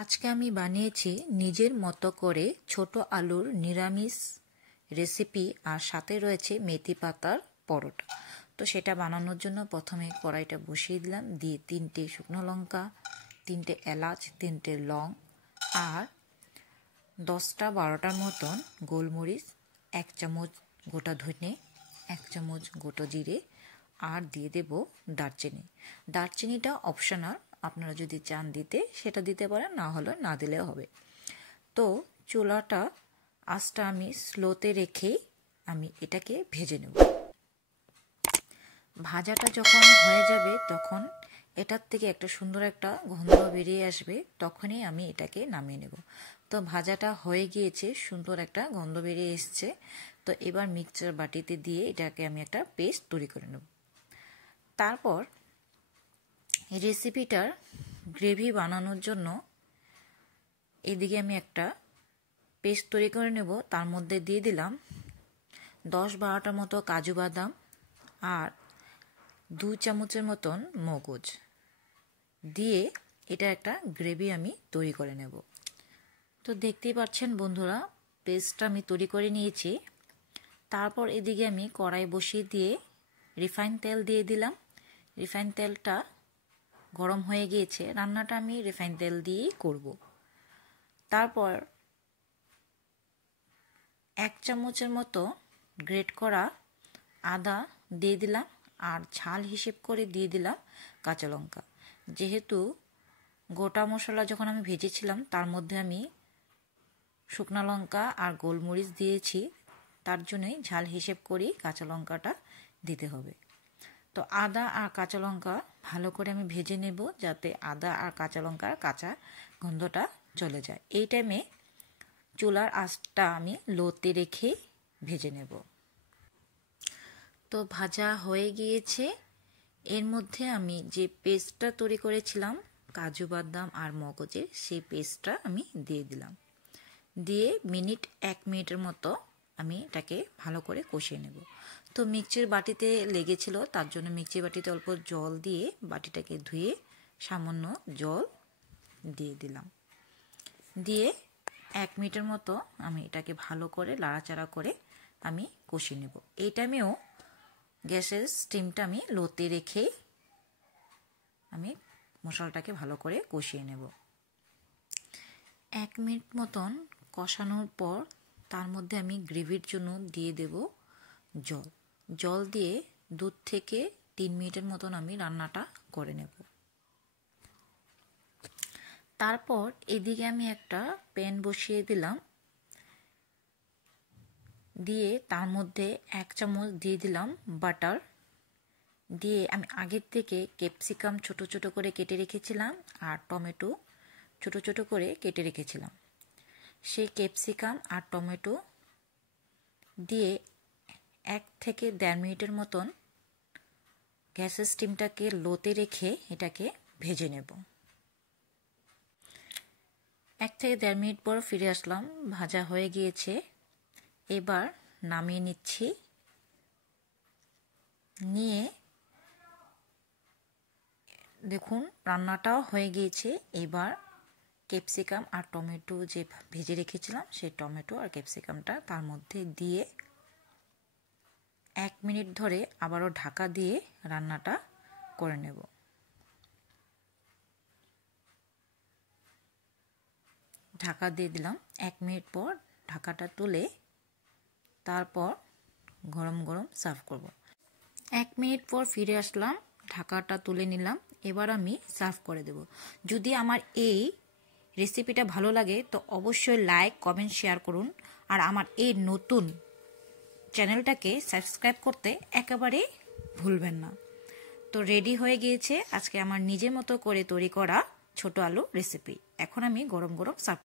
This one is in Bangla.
আজকে আমি বানিয়েছি নিজের মতো করে ছোট আলুর নিরামিষ রেসিপি, আর সাথে রয়েছে মেথি পাতার পরোটা। তো সেটা বানানোর জন্য প্রথমে কড়াইটা বসিয়ে দিলাম, দিয়ে 3টে শুকনো লঙ্কা, 3টে এলাচ, 3টে লং আর 10-12টার মতন গোলমরিচ, 1 চামচ গোটা ধনে, 1 চামচ গোটা জিরে আর দিয়ে দেব দারচিনি। দারচিনিটা অপশনাল, আপনারা যদি চান দিতে সেটা দিতে পারেন, না হলে না দিলেও হবে। তো চুলাটা আঁচটা আমি স্লোতে রেখেই আমি এটাকে ভেজে নেব। ভাজাটা যখন হয়ে যাবে তখন এটার থেকে একটা সুন্দর একটা গন্ধ বেরিয়ে আসবে, তখনই আমি এটাকে নামিয়ে নেব। তো ভাজাটা হয়ে গিয়েছে, সুন্দর একটা গন্ধ বেরিয়ে এসছে। তো এবার মিক্সচার বাটিতে দিয়ে এটাকে আমি একটা পেস্ট তৈরি করে নেব। তারপর রেসিপিটার গ্রেভি বানানোর জন্য এদিকে আমি একটা পেস্ট তৈরি করে নেব। তার মধ্যে দিয়ে দিলাম 10-12টার মতো কাজু বাদাম আর 2 চামচের মতন মগজ দিয়ে এটা একটা গ্রেভি আমি তৈরি করে নেব। তো দেখতেই পাচ্ছেন বন্ধুরা, পেস্টটা আমি তৈরি করে নিয়েছি। তারপর এদিকে আমি কড়াই বসিয়ে দিয়ে রিফাইন তেল দিয়ে দিলাম। রিফাইন তেলটা গরম হয়ে গিয়েছে, রান্নাটা আমি রিফাইন তেল দিয়েই করব। তারপর 1 চামচের মতো গ্রেট করা আদা দিয়ে দিলাম আর ঝাল হিসেব করে দিয়ে দিলাম কাঁচা লঙ্কা। যেহেতু গোটা মশলা যখন আমি ভেজেছিলাম তার মধ্যে আমি শুকনো লঙ্কা আর গোলমরিচ দিয়েছি, তার জন্যই ঝাল হিসেব করেই কাঁচা লঙ্কাটা দিতে হবে। তো আদা আর কাঁচা লঙ্কা ভালো করে আমি ভেজে নেব, যাতে আদা আর কাঁচা লঙ্কার কাঁচা গন্ধটা চলে যায়। এই টাইমে চুলার আঁচটা আমি লোতে রেখে ভেজে নেব। তো ভাজা হয়ে গিয়েছে। এর মধ্যে আমি যে পেস্টটা তৈরি করেছিলাম কাজু বাদাম আর মগজের, সেই পেস্টটা আমি দিয়ে দিলাম। দিয়ে 1 মিনিটের মতো আমি এটাকে ভালো করে কষিয়ে নেব। তো মিক্সির বাটিতে লেগেছিল, তার জন্য মিক্সির বাটিতে অল্প জল দিয়ে বাটিটাকে ধুয়ে সামান্য জল দিয়ে দিলাম। দিয়ে 1 মিনিটের মতো আমি এটাকে ভালো করে লাড়াচাড়া করে আমি কষিয়ে নেব। এই টাইমেও গ্যাসের স্টিমটা আমি লোতে রেখে আমি মশলাটাকে ভালো করে কষিয়ে নেব। 1 মিনিট মতন কষানোর পর তার মধ্যে আমি গ্রেভির জন্য দিয়ে দেব জল। জল দিয়ে 2 থেকে 3 মিনিটের মতন আমি রান্নাটা করে নেব। তারপর এদিকে আমি একটা প্যান বসিয়ে দিলাম, দিয়ে তার মধ্যে 1 চামচ দিয়ে দিলাম বাটার। দিয়ে আমি আগের থেকে ক্যাপসিকাম ছোট ছোট করে কেটে রেখেছিলাম আর টমেটো ছোট ছোট করে কেটে রেখেছিলাম। সেই ক্যাপসিকাম আর টমেটো দিয়ে 1 থেকে 1.5 মিনিটের মতন গ্যাসের স্টিমটাকে লোতে রেখে এটাকে ভেজে নেব। 1 থেকে 1.5 মিনিট পর ফিরে আসলাম, ভাজা হয়ে গিয়েছে। এবার নামিয়ে নিচ্ছি। নিয়ে দেখুন রান্নাটাও হয়ে গিয়েছে। এবার ক্যাপসিকাম আর টমেটো যে ভেজে রেখেছিলাম সেই টমেটো আর ক্যাপসিকামটা তার মধ্যে দিয়ে 1 মিনিট ধরে আবারও ঢাকা দিয়ে রান্নাটা করে নেব। ঢাকা দিয়ে দিলাম। 1 মিনিট পর ঢাকাটা তুলে তারপর গরম গরম সার্ভ করব। 1 মিনিট পর ফিরে আসলাম, ঢাকাটা তুলে নিলাম। এবার আমি সার্ভ করে দেব। যদি আমার এই রেসিপিটা ভালো লাগে তো অবশ্যই লাইক, কমেন্ট, শেয়ার করুন। আর আমার এই নতুন চ্যানেলটাকে সাবস্ক্রাইব করতে একেবারে ভুলবেন না। তো রেডি হয়ে গিয়েছে আজকে আমার নিজের মতো করে তৈরি করা ছোট আলু রেসিপি। এখন আমি গরম গরম সার্ভ